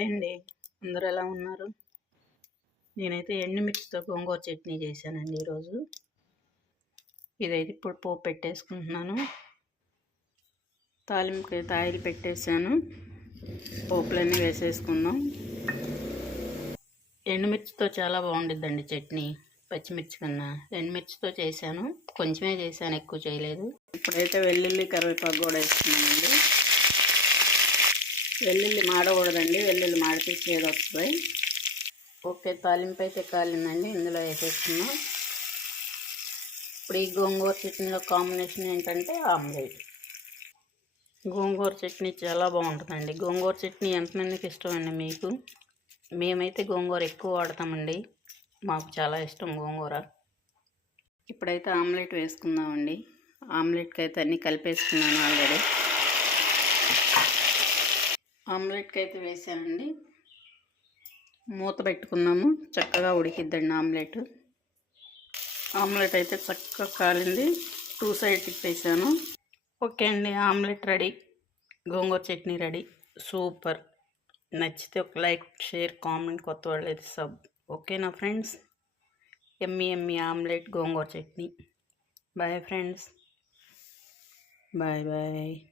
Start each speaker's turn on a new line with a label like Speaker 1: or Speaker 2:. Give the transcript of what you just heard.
Speaker 1: Hi అండి అందరు ఎలా ఉన్నారు? నేనైతే ఎండుమిర్చితో గోంగూర చట్నీ చేశానండి ఈరోజు. ఇదైతే ఇప్పుడు పోపు పెట్టేసుకుంటున్నాను. తాలింపు తాయిలు పెట్టేసాను పోపులన్నీ వేసేసుకుందాం. ఎండుమిర్చితో చాలా బాగుండిద్దండి చట్నీ పచ్చిమిర్చి కన్నా. ఎండుమిర్చితో చేశాను. కొంచెమే చేశాను ఎక్కువ చేయలేదు. ఇప్పుడైతే వెల్లుల్లి కరివేపాకు కూడా వేసుకున్నానండి. వెల్లుల్లి మాడకూడదండి వెల్లుల్లి మాడితే చేదు వస్తుంది. ఓకే తాలింపు అయితే కాలిందండి ఇందులో వేసేస్తున్నాం. ఇప్పుడు ఈ గోంగూర చట్నీలో కాంబినేషన్ ఏంటంటే ఆమ్లెట్. గోంగూర చట్నీ చాలా బాగుంటుందండి. గోంగూర చట్నీ ఎంతమందికి ఇష్టమండి మీకు? మేమైతే గోంగూర ఎక్కువ వాడతామండి. మాకు చాలా ఇష్టం గోంగూర. ఇప్పుడైతే ఆమ్లెట్ వేసుకుందామండి. ఆమ్లెట్కి అయితే అన్నీ కలిపేసుకున్నాను ఆల్రెడీ. ఆమ్లెట్కి అయితే వేసానండి. మూత పెట్టుకున్నాము. చక్కగా ఉడికిద్దండి ఆమ్లెట్. ఆమ్లెట్ అయితే చక్కగా కాలింది. టూ సైడ్ తిప్పేసాను. ఓకే అండి omelette ready. Gongura chutney ready. Super. నచ్చితే ఒక లైక్ షేర్ కామెంట్ కొత్త వాళ్ళు అయితే సబ్. ఓకేనా ఫ్రెండ్స్? ఎమ్మి ఎమ్మి omelette gongura chutney. Bye friends. Bye bye.